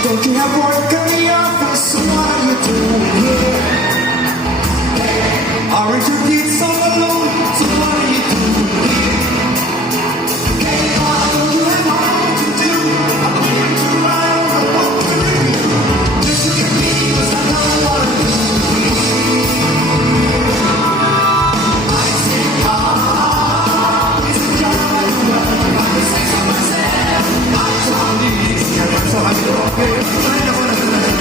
Don't you have work in the office, so what are you doing here? Aren't your kids all alone, so what are you doing here? Hey, I know you have more to do. I'm here to ride on the boat to review. Just look at me, 'cause I know what I'm doing. I say, it's a job I do. I can say so myself. I told this, so I go away. I know what I'm doing.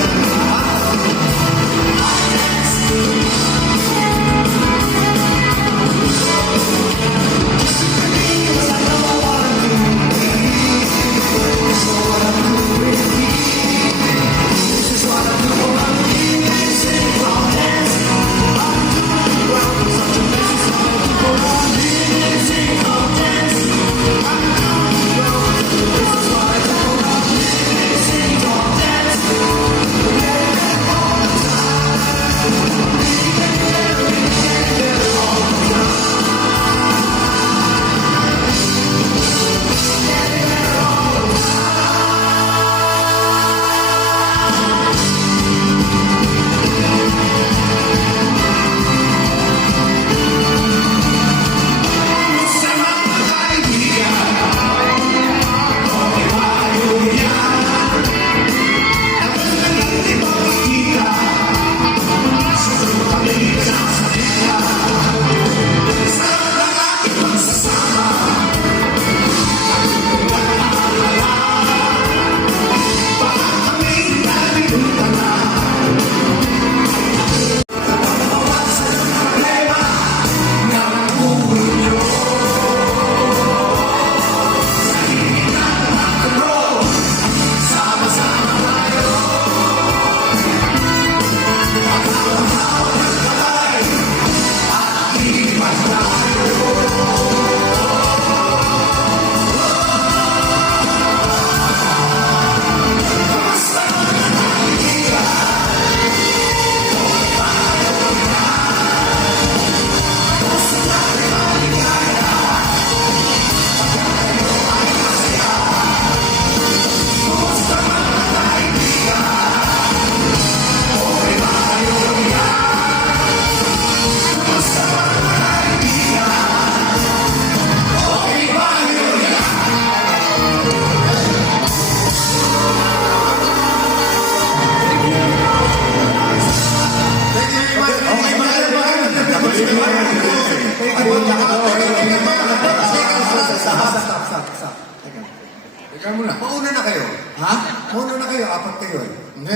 Teka muna. Mauna na kayo. Ha? Mauna na kayo, apat kayo eh. Hindi.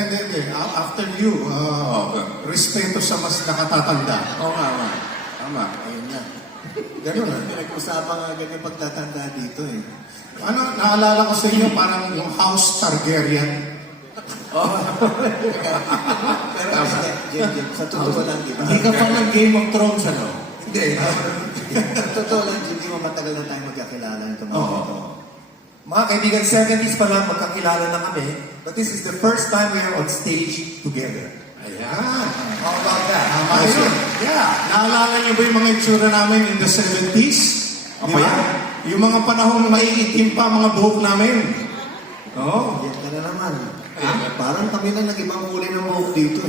After you, respeto sa mas nakatatanda. Oo nga. Tama. Ayun nga. Ganun na. Pinag-usapan nga ganyan pagtatanda dito eh. Ano, naalala ko sa inyo parang yung House Targaryen. Pero Jen, sa totoo lang, di ba? Hindi ka pa ng Game of Thrones, ano? Hindi. Sa totoo lang, Jen, di mo matagal na tayo magkakilala nito mga ito. Mga kaibigan, 70s pa lang magkakilala na kami. But this is the first time we are on stage together. Ayan. How about that? Tama yun. Yeah. Naalala niyo ba yung mga itsura namin in the 70s? Di ba? Yung mga panahon maiitim pa mga buhok namin. Oo. Yan ka na naman. Parang kami na nag-ibang uli ng buhok dito.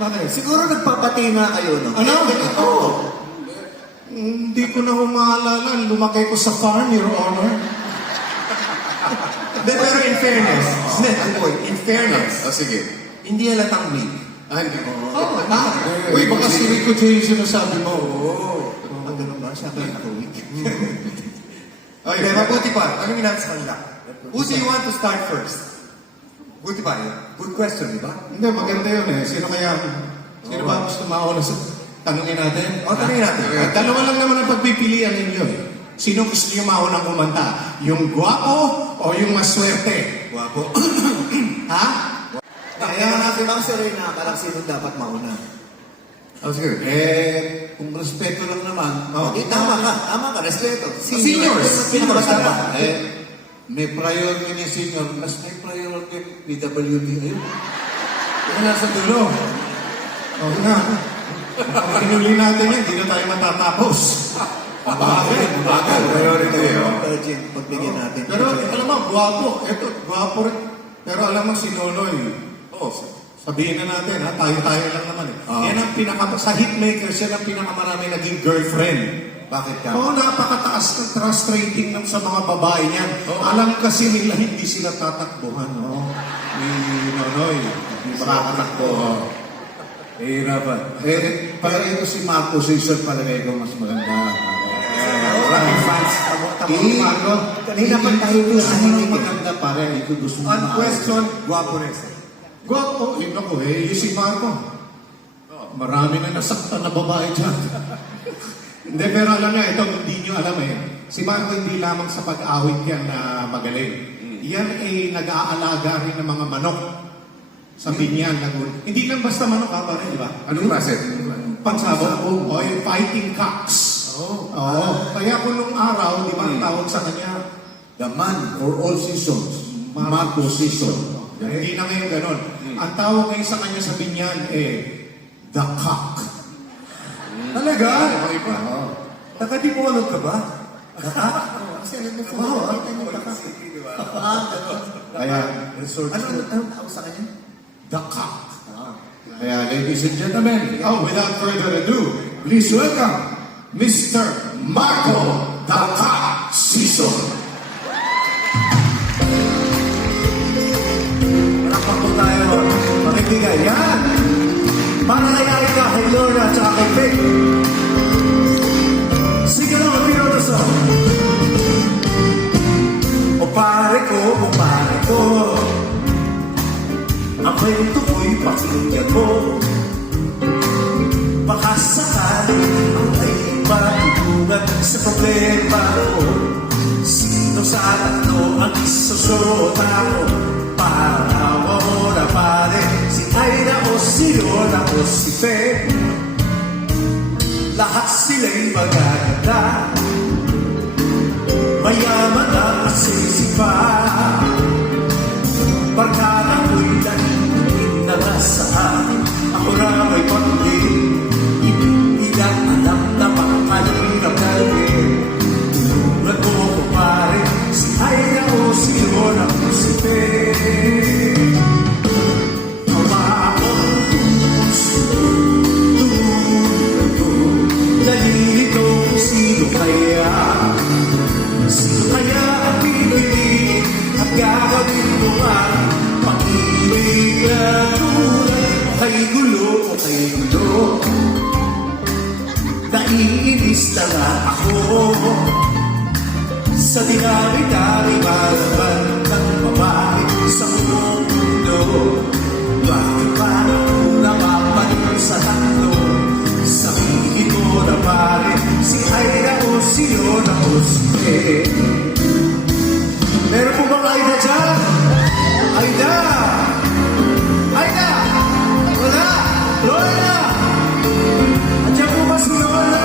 Bakit? Siguro nagpapati na kayo, no? Ano? Oo. Hindi ko na maalala. Lumaki ko sa farm, Your Honor. Pero in fairness, in fairness, Sige. hindi halatang weak. Hindi. Uy, baka si Rico J yung sinasabi mo. Ang ganun ba? Siya ba yung tuwig? Okay, mabuti pa. Tanungin natin sa kanila. Who do you want to start first? Buti pa yun. Good question, di ba? Hindi, maganda yun eh. Sino ba gusto mauna sa tanungin natin? Tanungin natin. Dalawa lang naman ang pagpipilian ninyo eh. Sino gusto niyo maunang kumanta? Yung gwapo o yung maswerte? Wapo. Ha? Kaya nga si Mang Serena, parang sino dapat mauna? Sige. Kung respeto lang naman, Tama ka, respeto. Seniors. Pinakamasama. may priority ni senior, mas may priority PWD. Ayun. Yung nasa dulo. Oo nga. Pag inuli natin yan, hindi na tayo matatapos. Bagal. Priority yun. Pero Jim, pagbigyan natin. Pero alam mo, gwapo. Ito, gwapo rin. Pero alam mo si Nonoy, sabihin na natin, ha, tayo-tayo lang naman eh. Yan ang sa hitmakers, yan ang pinakamarami naging girlfriend. Bakit ka? Oo, napakataas ng trust rating ng sa mga babae niyan. Alam kasi nila hindi sila tatakbuhan, no? Ni Nonoy. Hindi makakatakbo. Hirapan. Para ito si Marco Cesar palagay ko mas maganda. Maraming fans. Tamo Marco. Kanina pa tayo Ito sa ang maganda pare. Ito gusto mo. Ang question, Guwapo rin. Gwapo, naku eh, yung si Marco. Marami na nasaktan na babae dyan. Hindi, pero alam niya, ito hindi nyo alam eh. Si Marco hindi lamang sa pag-awit yan na magaling. Yan ay nag-aalaga rin ng mga manok sa binyan. Hindi lang basta manok ha, pare, di ba? Anong klase? Pangsabong. O yung fighting cocks. Oo. Kaya kung nung araw, di ba, ang tawag sa kanya, The man for all seasons. Marco Season. hindi na ngayon ganon. Ang tawag ngayon sa kanya sa binyan the cock. Talaga? Okay pa. Nakadipuanod ka ba? Kasi alam mo sa nakita niyo baka. Kaya, Anong tawag sa kanya? the cock. Kaya ladies and gentlemen, Oh, without further ado, please welcome Mr. Marco the Cock Season. Malakpak po tayo, makikigan. Yan! Para kay Aida, kay Lorna, at saka kay Vic. Sige lang ang pinutuso. O pare ko, ang kwento ko'y pakinggan mo. Baka sakali ang ay matulungan sa problema ko. Sino sa tatlo ang isusuota ko? Parawa mo na pare, si Aida o si Lorna o si Fe. Lahat sila'y magaganda, mayaman at sisipa. Barkada ko'y nangingin na nasa akin, ako na may pagdin. Ilang alam na pangkalirap na rin. Tulad mo ko pare, si Aida o si Lorna o si Fe. Tawa akong puso, tulad ko, nalilito kung sino kaya. Sino kaya ang pipiliin at gagawin mo ang pag-ibig na tulad o kay gulo o kay gulo. Naiinis na nga ako sa dinami-dami malaman ng babae sa mundo. Bakit pa ako napapanin sa tatlo? Sabihin mo na pare, si Aida o si Lorna o si Fe. Meron po bang Aida dyan? Aida! Aida! Wala! Lorna! Andiyan po ba si Lorna?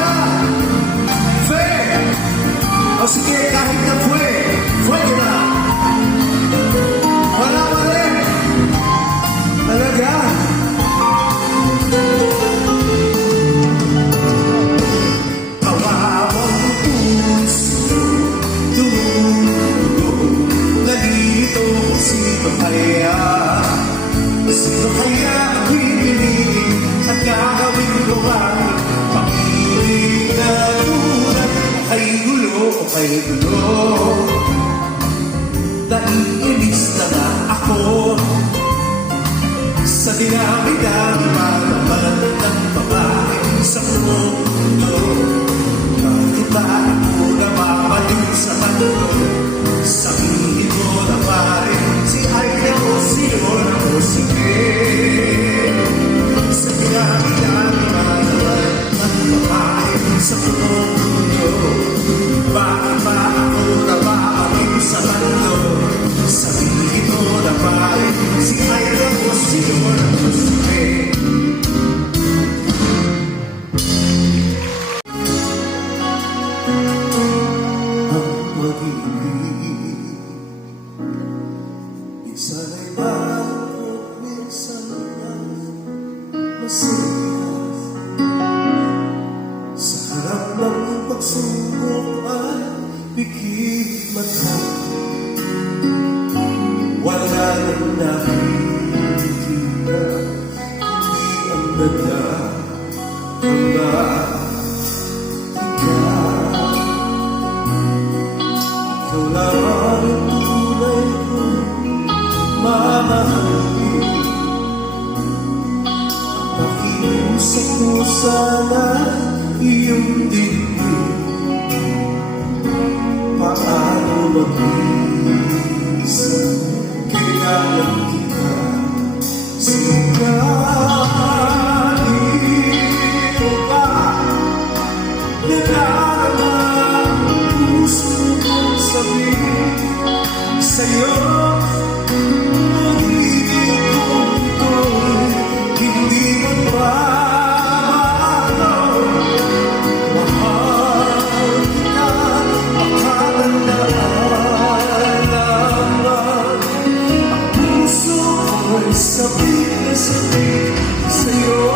Fe! O sige, kahit na Fe, pwede na! Wala pa rin! Talaga! Kawawang puso, dugo, nalito kung sino kaya. Sino kaya ang pipiliin at gagawin ko ba? Pag-ibig na tulad o kay gulo o kay gulo. Naiinis na nga ako sa dinami-dami malaman ng babae sa mundo. Bakit ba ako napapalit sa tanto? Sabihin mo na pare, si Aida o si Lorna o si Fe. Sa dinami-dami malaman ng babae sa mundo. Bakit ba ako napapalit sa tanto? Sabihin mo na pare, si Aida o si Lorna o si Fe. mamahalin. Pakiusap mo sana iyong dibdib. Paano mag-iisa? Kailangan kita singaling mo ba? Nalaman ang puso kong sabihin sa'yo. Sabik na sabik sa'yo.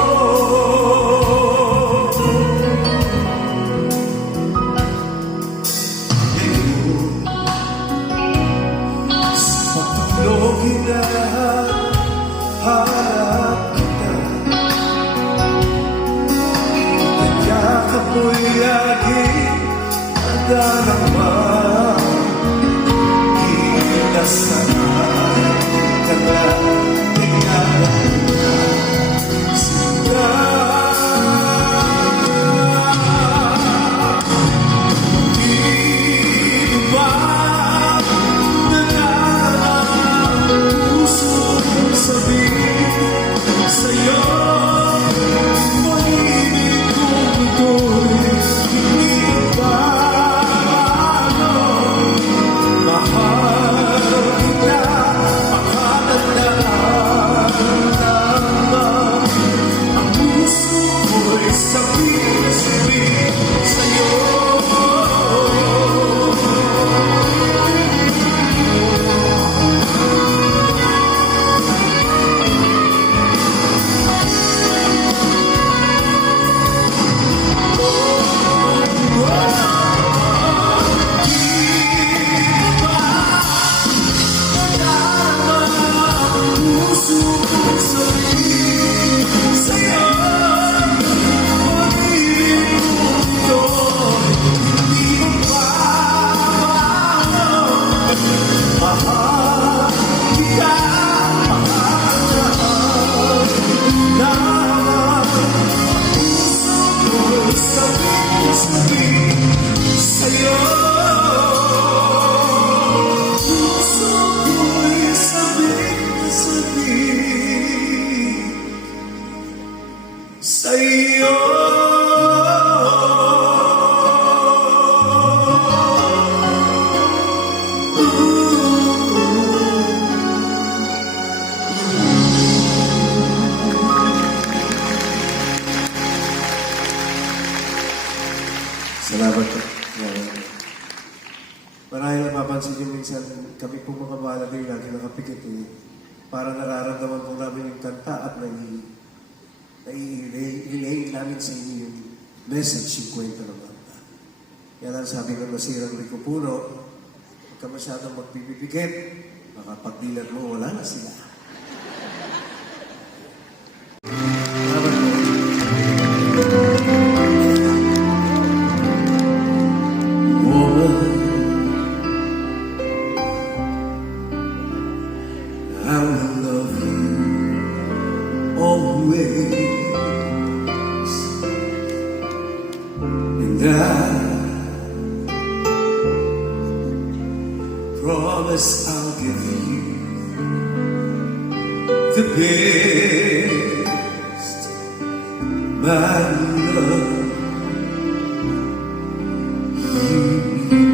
Ngayon, sa pagtulog hinahanap kita. Itatiyakap mo'y laging nadarama. Inasaan ka na. Salamat po. Marahil napapansin niyo minsan, kami po mga balagay lagi nakapikit eh. Para nararamdaman po namin yung kanta at nai-relay namin sa inyo yung message, yung kwento ng kanta. Yan ang sabi ng Masirang Rico Puno, huwag ka masyadong magpipipikit, baka pagdilat mo, wala na sila. Salamat po. I will love you always, and I promise I'll give you the best, my love. You mean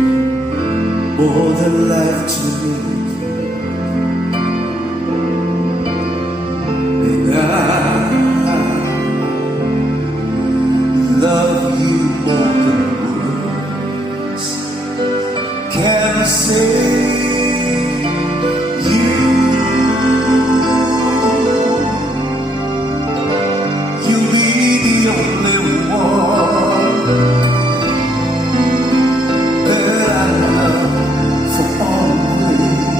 more than life to me. Love you more than words can say. You'll be the only one that I love for always.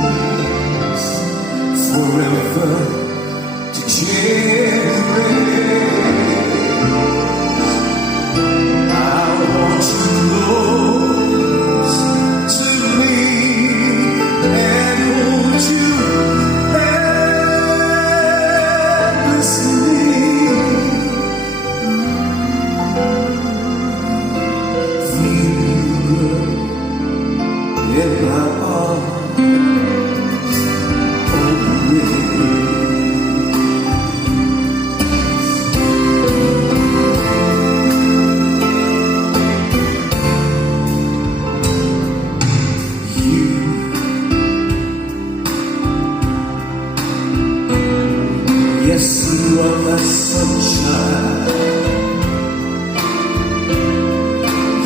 Yes, you are my sunshine.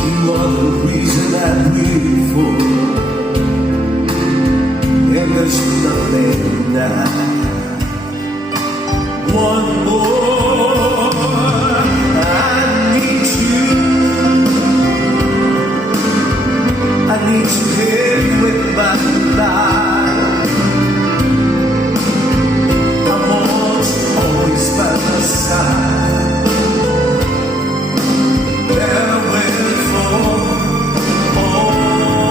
You are the reason I breathe for. And there's nothing that one more. I need you. I need you here with my life. I want you always by my side. There will for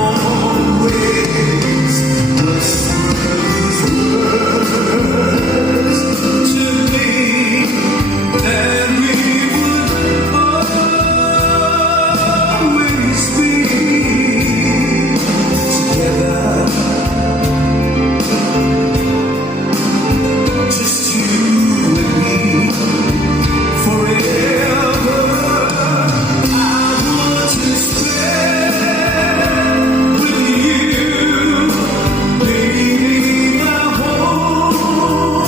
always. Whisper these words to me, that we would always be together. Just you and me forever. I want to spend with you, baby, my whole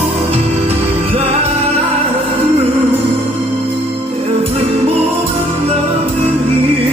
life through. Every moment loving you.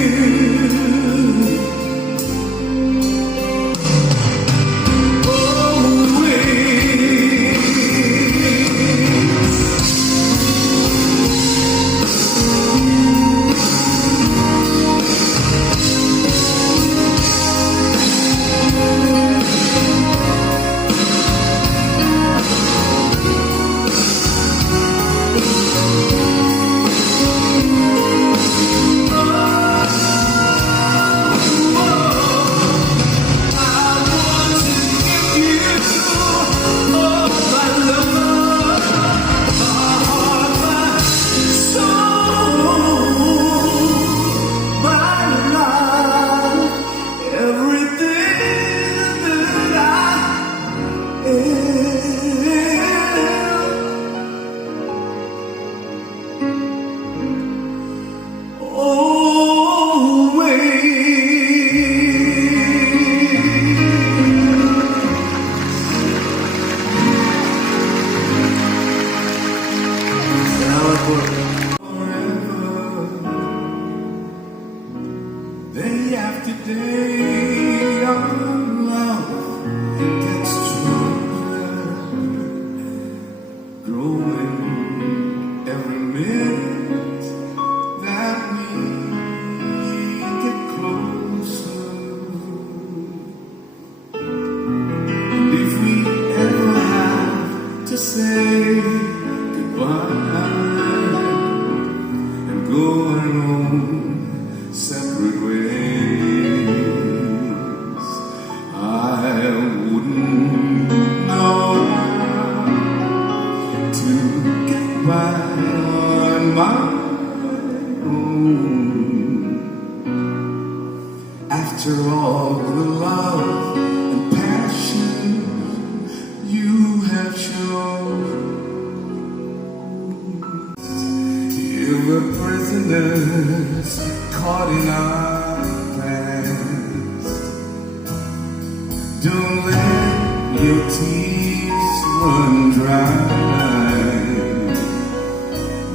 Day after day, our love gets stronger, growing every minute that we get closer. And if we ever have to say goodbye and go our own separate ways, I wouldn't know how to get by on my own. After all the love and passion you have shown, you were prisoners caught in our past. Don't let your tears run dry.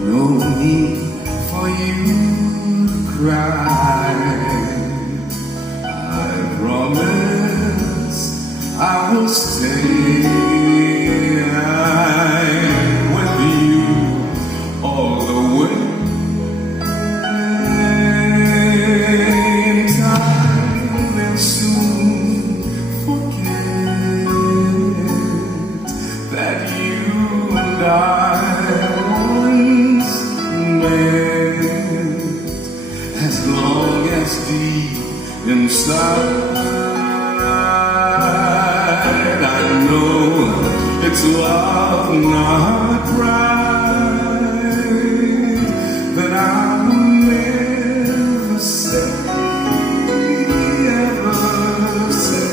No need for you to cry. I promise I will stay with you all the way. Time will soon forget that you and I once met. As long as deep inside I know it's love, not pride, that I will never say, ever say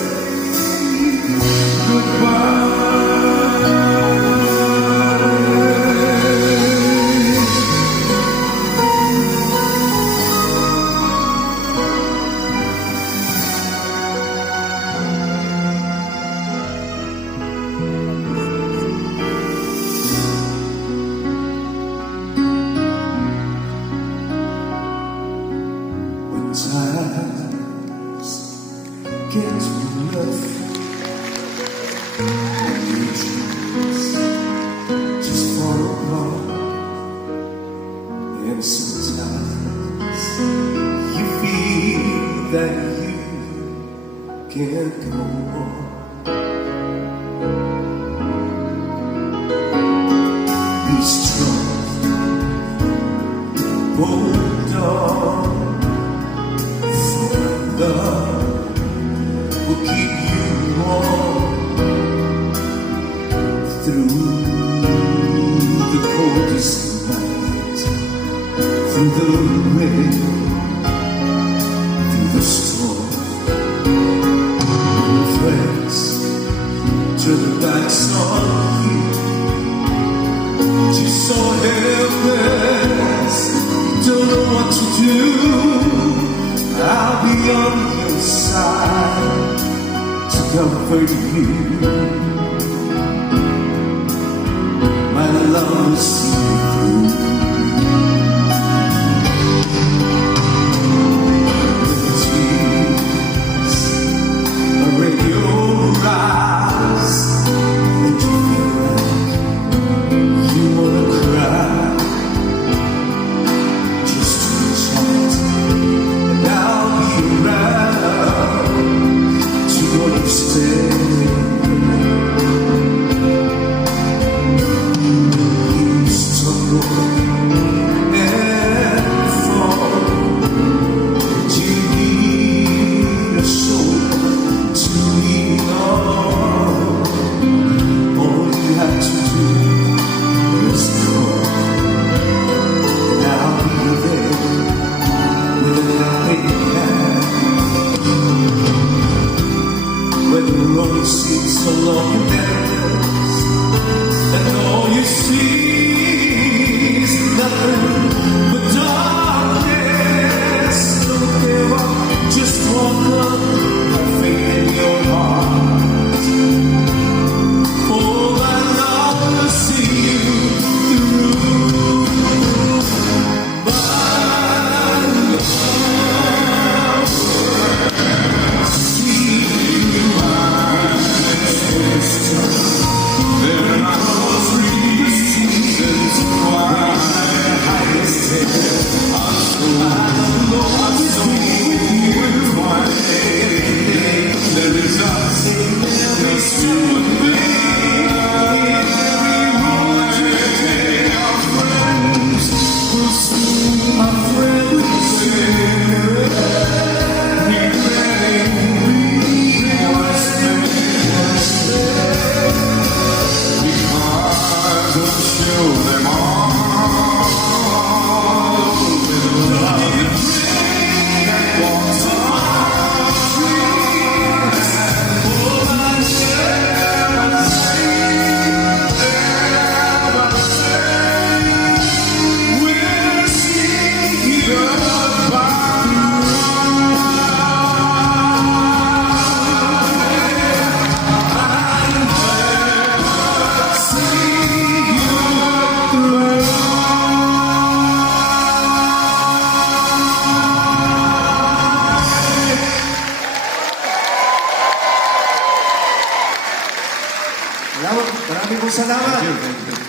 goodbye. go on. Be strong, hold on, for love will keep you warm through the coldest night, through the rain, through the storm. When friends turn their backs on you, you're so helpless, don't know what to do. I'll be on your side to comfort you. My love will see you through. The tears are in your eyes, and you feel like you wanna cry. Just reach out, and I'll be around to understand. You stumble and fall. Do you need a shoulder to lean on? All you have to do is call, and I'll be there with a helping hand. When the road seems so long and endless, and all you see is nothing but darkness, don't give up, just walk up, have faith in your heart. For my love will see you through. My love see you out. There are three seasons why I say I'm so there is nothing else to me. Every road you take, our friends will soon, our friend will say, regretting what's because I'll show them all with love that walks on trees. All I ever say, we'll see Maraming pong salamat.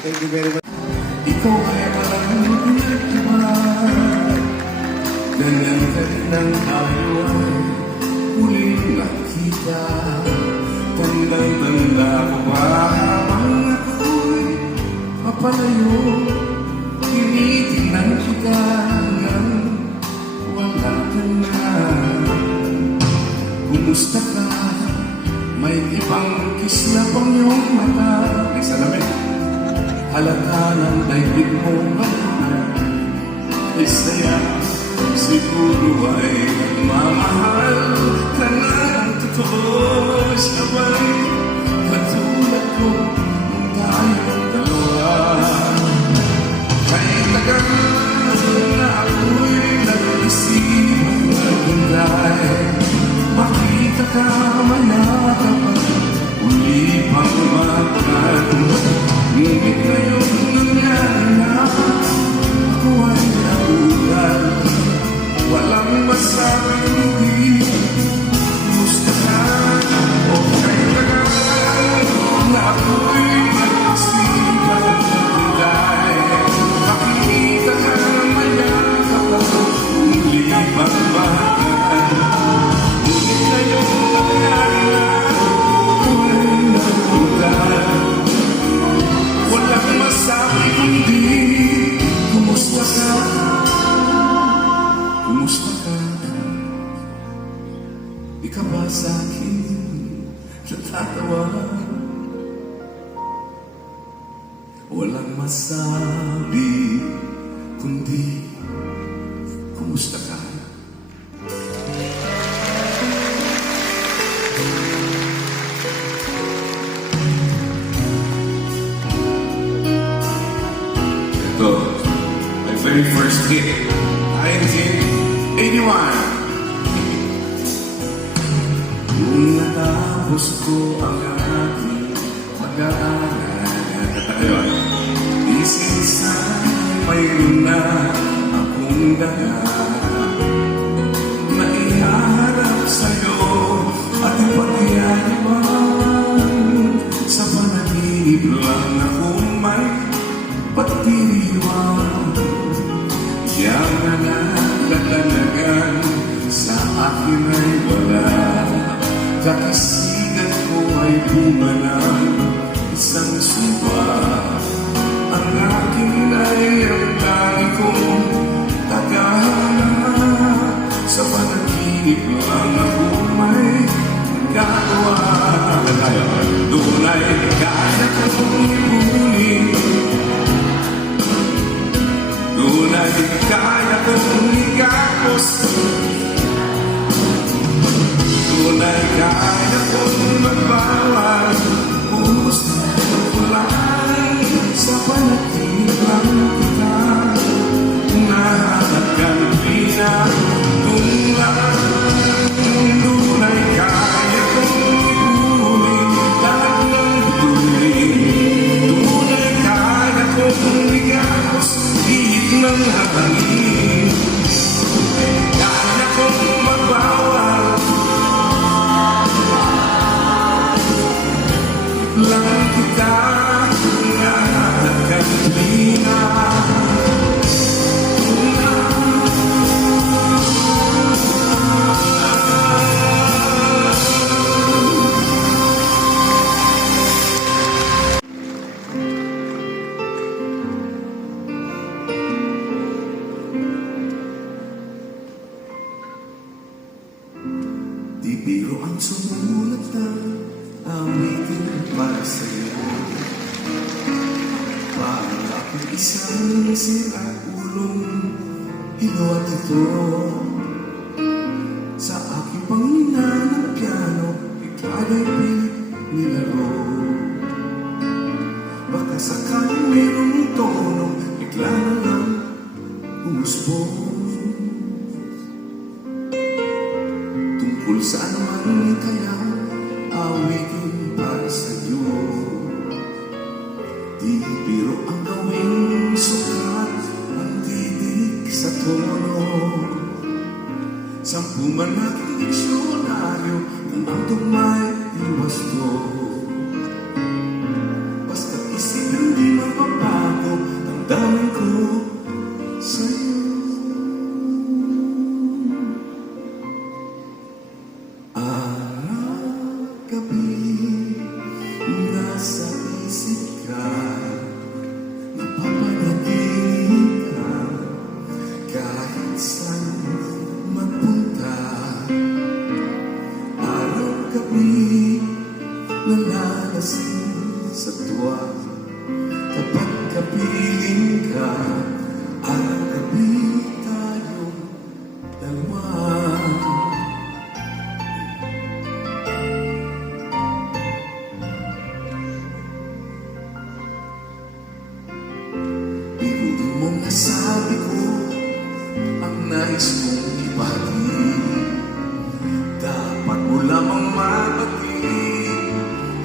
Thank you very much. Ikaw ay maraming pinagkiman. Nangyari ng tayo ay huling nakita. Tandang-tanda ko pa habang ako'y mapalayo. Tinitingnan kita hanggang wala ka na. Kumusta ka? May ibang kislap ang iyong mata. May salamin. Halata ng daigdig mo ngayon ay saya, siguro ay mamahal ka na ng totoo. Siya ba'y katulad ko nung tayong dalawa? Kay tagal na ako'y nag-isip ang nagpunday. Makita ka manakapan, uli pang makan. Ngunit ngayon nangyari na, ako ay nabugal. Walang masabing hindi, gusto ka o kay tagal na ako'y nag-isip. walang masabi, kundi kumusta ka? Ito, my very first hit, 1981. Nung natapos ko ang aking pag-aaral, Ayun. isinsan mayroon na akong dala na iharap sa'yo at ipagyayaman. Sa panaginip lang akong may pagdiriwang. Yang nanagdadalagan sa akin ay wala. Kakisigan ko ay bunga ng isang sumpa. Ang aking ay ang lagi kong tagahana. Sa panaginip lang ako may nagagawa. Doon ay kaya kong ibunin. Doon ay kaya kong igakos. Doon ay kaya kong magbawal. Gusto ko lang sa panaginip lang kita. Nakakapina doon ay kaya kong ibunin lahat ng tuloy. Doon ay kaya kong igakos ihip ng hangin. Kaya kong magbawal lang kita nakakapina. Di biro ang sumulat ng awitin para sa'yo. Parang aking isang sira-ulong hinuat ito. Sa aking pangina ng piano, ikaw ay pilit nilaro. Baka sakaling mayroong tono, bigla na lang umusbong. Tungkol saan naman kaya awitin para sa'yo. Di biro ang gawing sukat, ang titik sa tono. 10 malaking diksyonaryo kung ang tugma'y iwasto. Basta isip hindi magbabago ang damay ko sa'yo. Gabi, nasa isip ka, napapanaginip ka, kahit saan magpunta. Araw-gabi, nalalasing sa tuwa, kapag kapiling ka, araw-gabi tayong dalawa. Biruin mong nasabi ko ang nais kong ibahagi. Dapat mo lamang mabati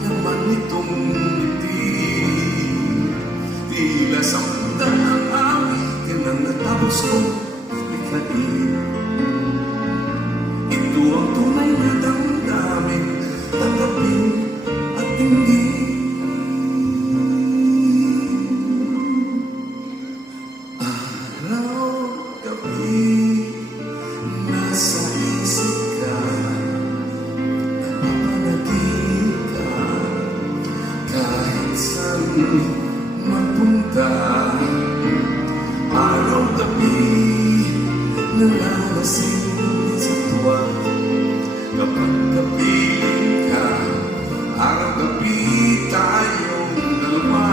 laman nitong ngiti. Tila sa muda ang awitin ang natapos kong biglain. Ito ang tunay na damdamin, tanggapin at hindi. Araw-gabi, nasa isip ka, napapanaginip ka, kahit saan magpunta. Araw-gabi, nalalasing sa tuwa, kapag kapiling ka, araw-gabi tayong dalawa.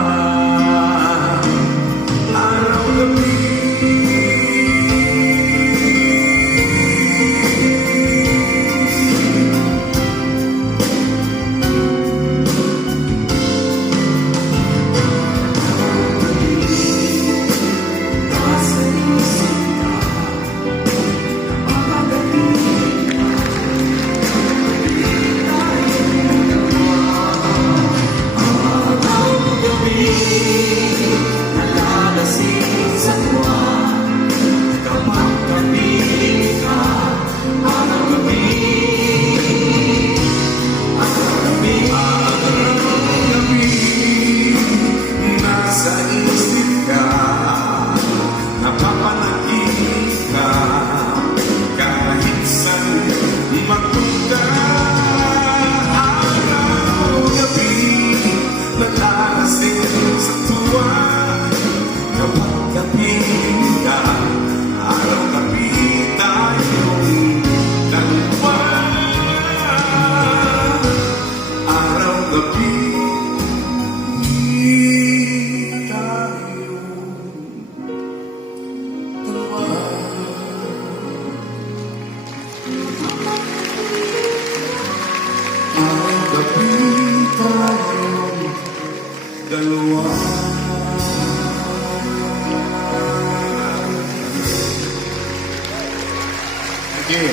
you.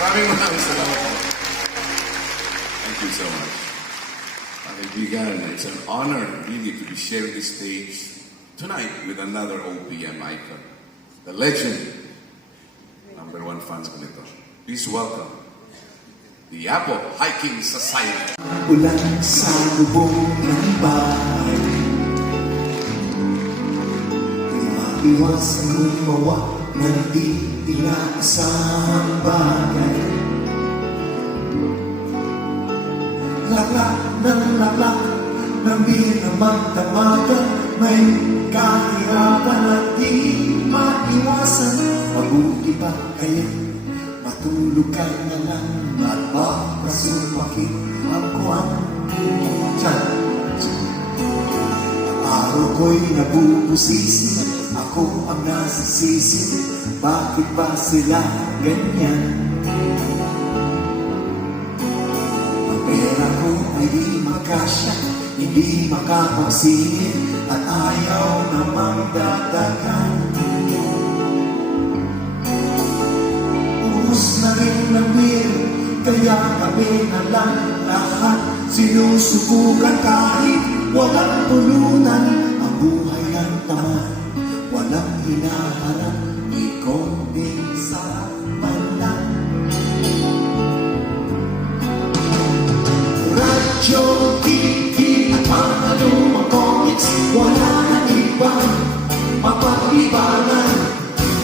Maraming salamat po. Thank you so much. Kaibigan, it's an honor really to be sharing this stage tonight with another OPM icon. The legend, number one fans ko nito. Please welcome the Apple Hiking Society. Ulan sa lubong ng bahay, di maiwasan gumawa ng di inaasahang bagay. Laklak ng binamagdamagan, may kahirapan at di maiwasan. Mabuti pa kaya matulog ka na lang at baka sumakit ang kuwan. Tiyan. Ang araw ko'y nabubusisi, ako ang nasisisi. Bakit ba sila ganyan? Ang pera ko ay di makasya, hindi makapagsingit at ayaw namang dagdagan. Ubus na rin ng beer, kaya kami na lang lahat sinusubukan kahit walang pulunan. Ang buhay ang tamad, walang hinaharap, ikonding sa manlang. Radyo, TV at mga lumang comics, wala na ibang mapag-ibangan.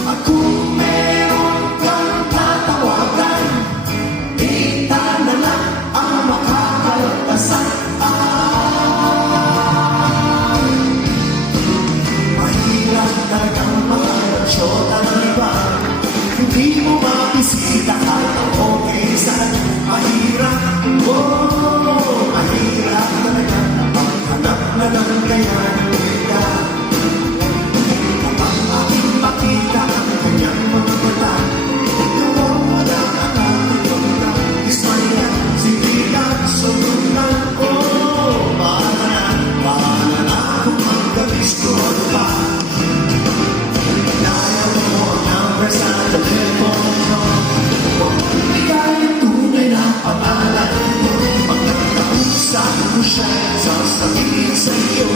At kung meron kang tatawagan, kita na lang ang makakaltasan. Mahirap talagang makalasyo ng iba, hindi mo mabisita kahit ang okay saan. Mahirap, oh, mahirap talaga maghanap na lang kaya ng kita. Kung ang aking makita ang kanyang mga mata, nawawala ang aking pagkita. Ismaya, sigilan, sulunan, oh, bahala na kung magkabis ko ano ba. Dial mo ang number sa telepono, kung bigay ang tunay na pangalan mo. Pagkakausap mo siya, sasabihin sa iyo,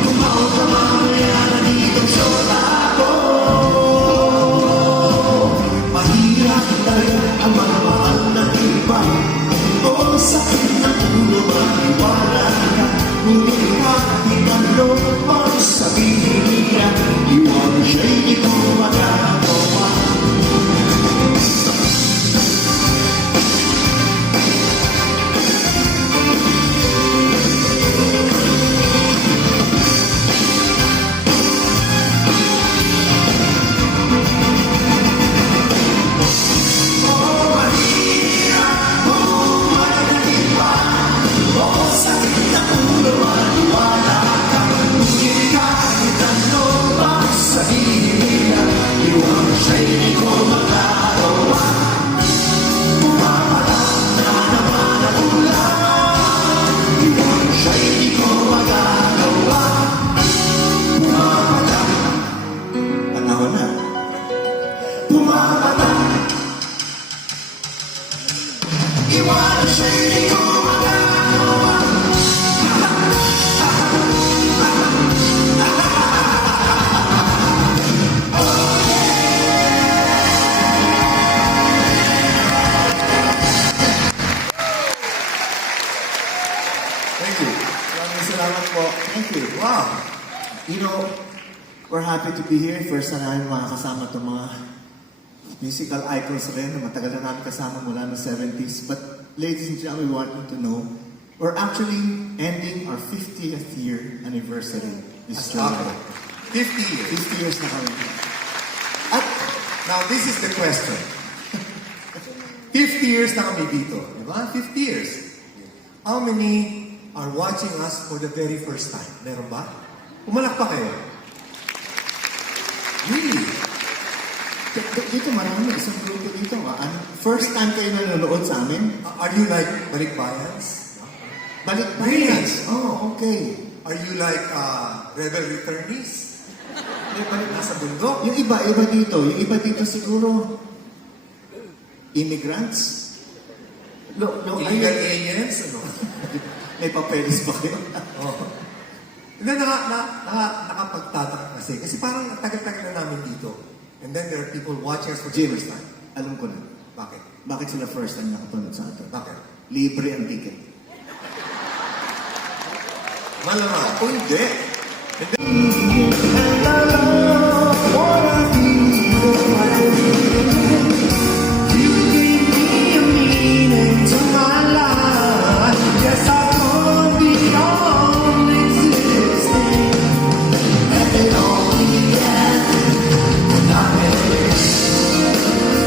kumaw ka mamaya na ditong syola ko. Mahirap talaga ang mga mahal ng iba, o sakit ng ulo maniwala ka. Ngunit kahit ano pang sabihin niya, iwan siya'y di ko magagawa. Panahon na. Pumapata. Iwan siya'y di ko magagawa. Thank you. Maraming salamat po. Thank you. Wow. You know, we're happy to be here. First na namin makakasama itong mga musical icons rin na matagal na namin kasama mula ng 70s. But ladies and gentlemen, we want you to know, we're actually ending our 50th year anniversary this January. 50 years. 50 years na kami. At Now, this is the question. 50 years na kami dito. Diba? 50 years. How many are watching us for the very first time? Meron ba? Umalak pa kayo? Really? dito marami, isang grupo dito. First time kayo nanonood sa amin? Are you like balikbayans? Balik ba Really? yan? Oh, okay. Are you like rebel returnees? Nasa bundok? Yung iba dito siguro, Immigrants? No, Illegal aliens, ano? may papeles ba kayo? Oo. Hindi, nakapagtataka kasi parang tagal-tagal na namin dito. And then there are people watching us for the Jim, first time. alam ko na. Bakit? Bakit sila first time nakapanood sa atin? Bakit? Libre ang ticket. Malamang. O hindi.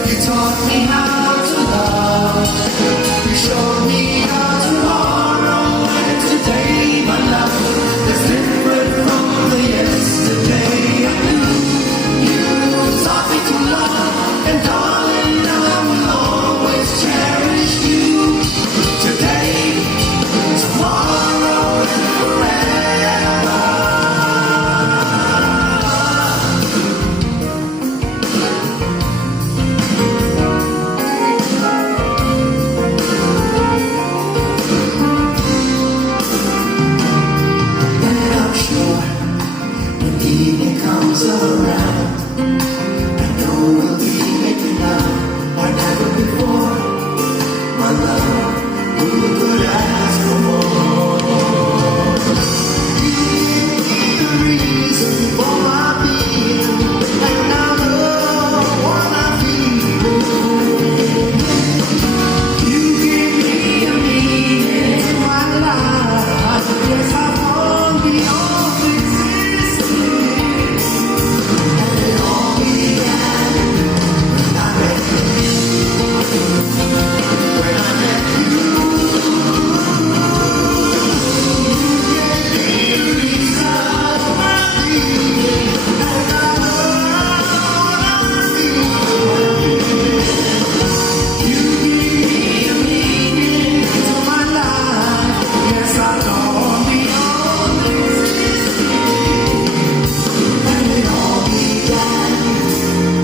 You taught me how to love. You showed me how tomorrow and today, my love, is different from the yesterday I knew. You taught me to love, and darling, I will always cherish you. Today, tomorrow, and forever. And I'm sure when evening comes around, I know we'll be making love like never before. My love, who could ask for more? You give me the reason for my being, and I know what I feel. You give me a meaning to my life. Yes, I'm on beyond existing. And it all began when I met you. When I met you, you gave me a reason for my being, and I know what I feel. You give me a meaning to my life. Yes, I know beyond existing. And it all began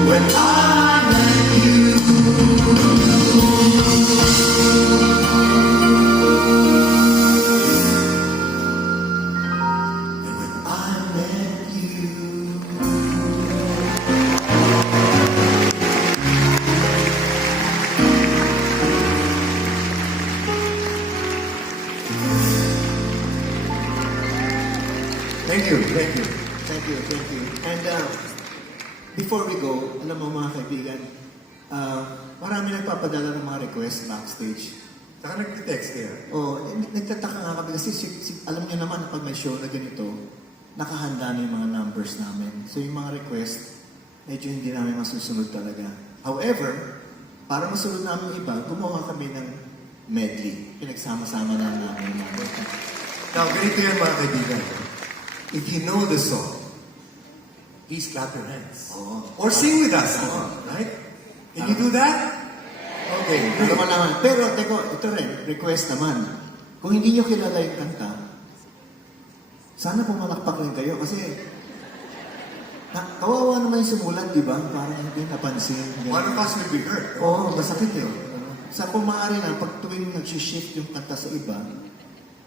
when I met you. And when I met you. Thank you, thank you. Thank you, thank you. And before we go, alam mo mga kaibigan, marami nagpapadala ng mga request backstage. Saka nag-text kayo. Nagtataka nga kami kasi alam niyo naman pag may show na ganito, nakahanda na yung mga numbers namin. So yung mga request, medyo hindi namin masusunod talaga. However, para masunod namin iba, gumawa kami ng medley. Pinagsama-sama na namin yung mga request. Now, ganito yan mga kaibigan. If you know the song, please clap your hands. Oo. Or sing with us. Right? Can you do that? Okay. Alam mo naman. Pero, teko, ito rin, request naman. Kung hindi nyo kilala yung kanta, sana pumalakpak rin kayo kasi kawawa naman yung sumulat, di ba? Parang hindi napansin. One of us will be hurt. Oo, masakit eh. Sa kung maaari na, pag tuwing nag-shift yung kanta sa iba,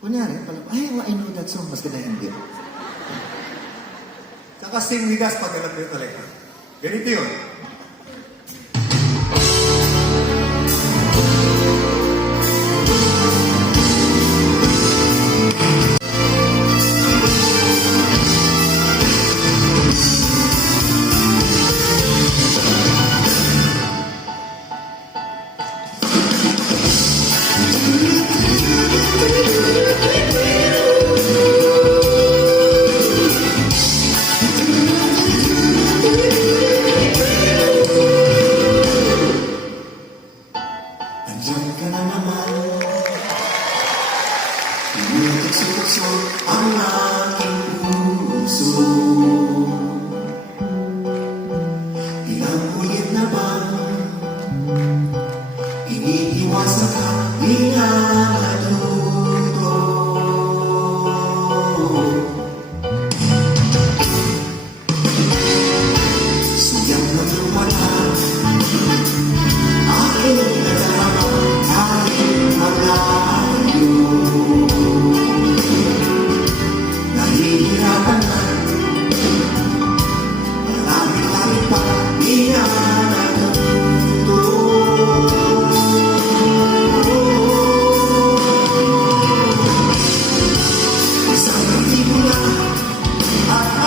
kunyari, ay, I know that song, mas na hindi. Saka sing with us pag alam nyo talaga. Ganito yun.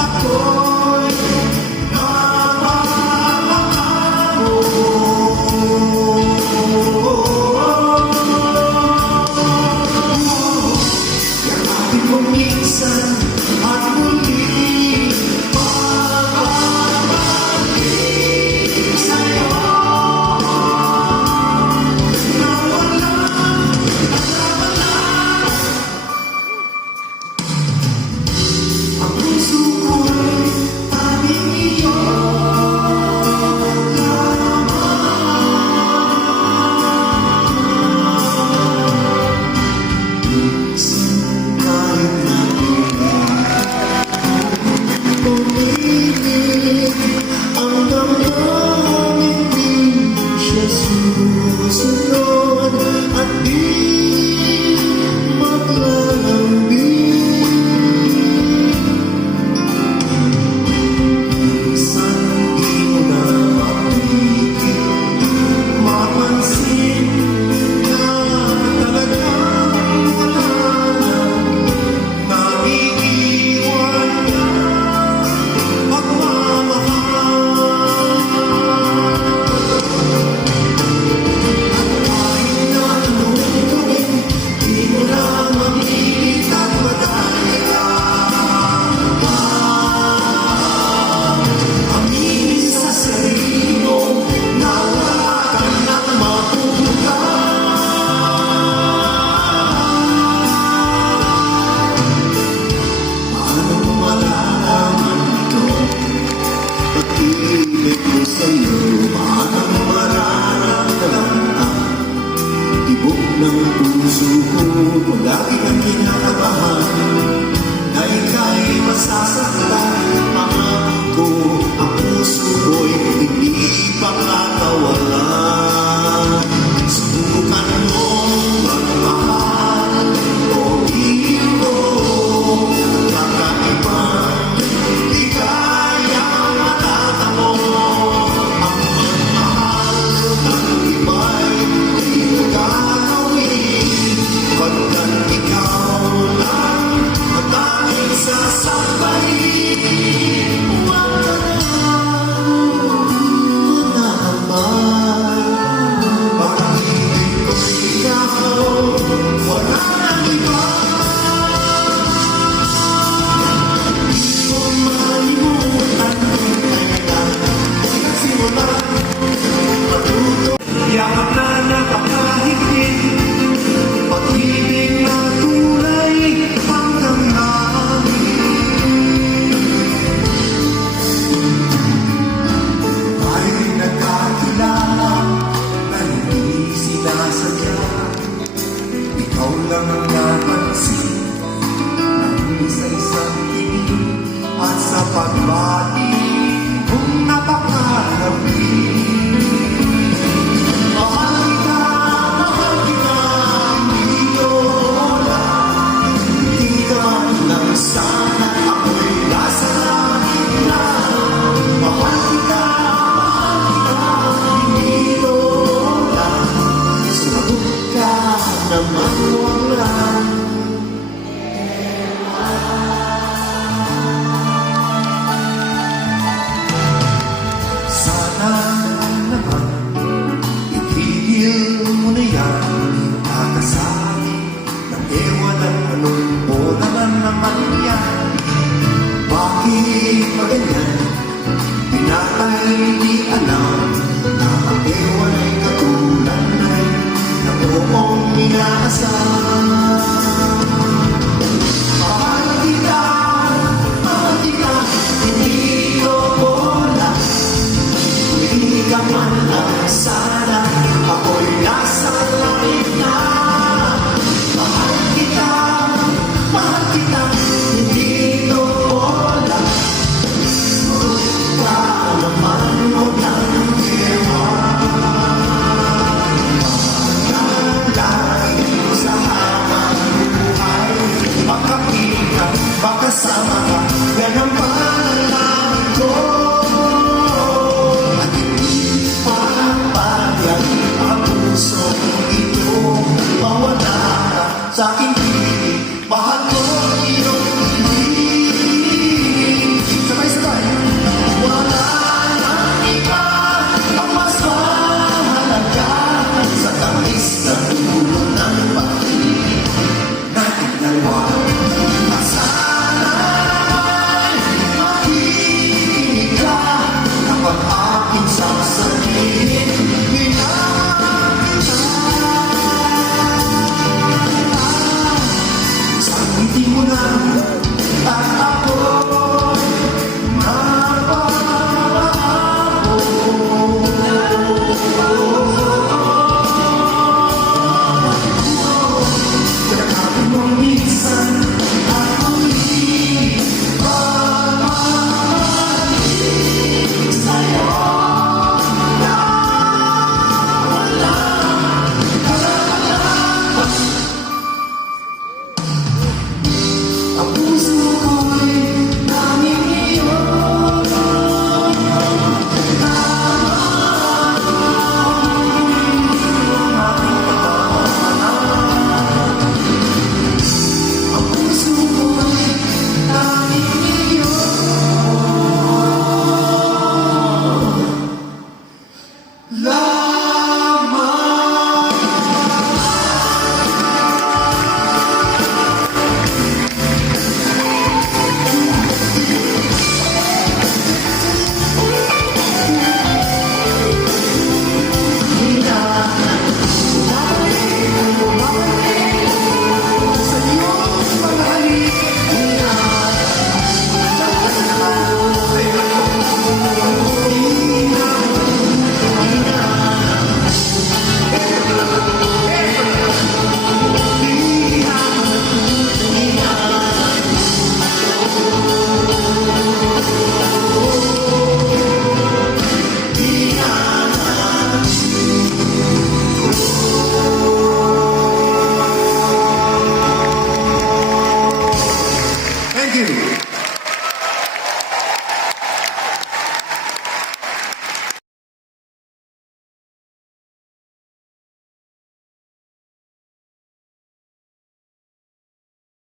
ako'y yakapin mo minsan at muli magbabalik sa'yo na walang ang puso ko'y tanging iyo kahit natin umilig ang damdamin di siya susunod at di maglalambing. Minsan di mo na mapigil mapansin na talagang wala na naiiwan na pagmamahal. At kahit na anong gawin, di mo na mapilit at madaya. Aminin sa sarili mo na wala ka nang mapupunta. Paano mo malalaman ito? Pag-ibig ko sa'yo, paano mo mararamdaman ang tibok ng puso ko? Kung lagi kang kinakabahan na ika'y masasaktan, pangako ko, ang puso ko'y hindi pakakawalan. Subukan mong magmahal o ito, kakaibang di kayang matatamo. Ang magmahal ng iba'y di mo gagawin, pagkat ikaw lang ang tanging sasabayin. Wala na pag-ibig ko'y ikaw, wala nang iba. Di ko malimutan kung kailan nagsimula matuto. Yakap na napakahigpit, pag-ibig na tunay hanggang namin. Tayo'y nagkakilala na hindi sinasadya. Ikaw lang ang napansin ng isa-isang tingin at sa pagbati kung napakalapit. Mahal kita, hindi ko lang. Hindi ka man lang sana ako'y nasa langit na. Mahal kita, hindi ko lang. Sumagot ka naman walang sana naman itigil mo na yan, kakasali ng ewan at anong bola na naman yan. Bakit ba ganyan? Pinatay di alam na ang ewan ay katulad na rin na buong inaasam. Mahal kita, hindi ko bola. Hindi ka man lang sana ako'y nasa langit na. Mahal kita, hindi ko bola. Sulit ka naman mo ng ewan. Malalay sa hamang you.